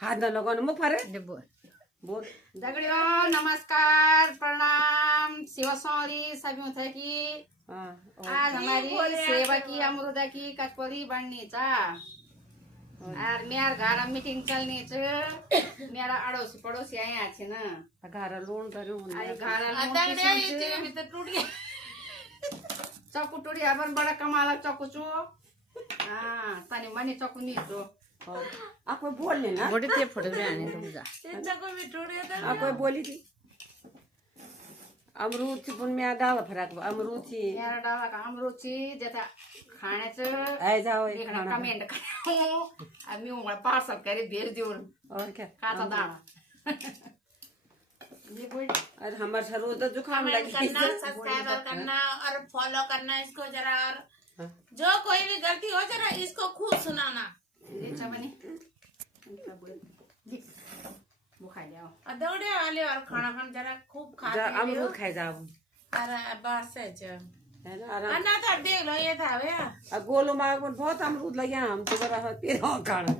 हात न लगाउनु मुख फारे बोल बोल दगड़ियों नमस्कार प्रणाम शिव सौरी सभी थे की आज हमारी सेवा की अमरुदा की कचौरी बननी चा और मेरे घर मीटिंग चलनी च मेरा अड़ोसी पड़ोसी आए छे ना घारा लोन धर्यो आई घर टूट गया चक्कू टूटी अपन बड़ा कमाला चक्कू चो हाँ तनी मनी चक्कू नहीं तो आको बोलने ना मोटे ते फोटो भी आने तुम जा आको बोली थी अमरूद थी पुन में डाल फराक अमरूद थी मेरा डाला का अमरूद थी जैसा खाने च आए जाओ एक देखना खाना कमेंट करो अब मैं उंगला पार्सल करे भेज दियो और क्या काचा दाना ये कोई अरे हमारे सर तो जुकाम कमेंट लगी करना सब्सक्राइबर करना और फॉलो करना इसको जरा और हाँ। जो कोई भी गलती हो जरा इसको खूब सुनाना ये चमनी वो खा लिया और दौड़े वाले और खाना खाना जरा खूब खा जा पी लियो। अमरूद खाए जाओ अरे बस है जो है ना आराम अन्ना तो देख लो ये था भैया अब गोलो मार बहुत अमरूद लगे हम तो बड़ा फिर खाना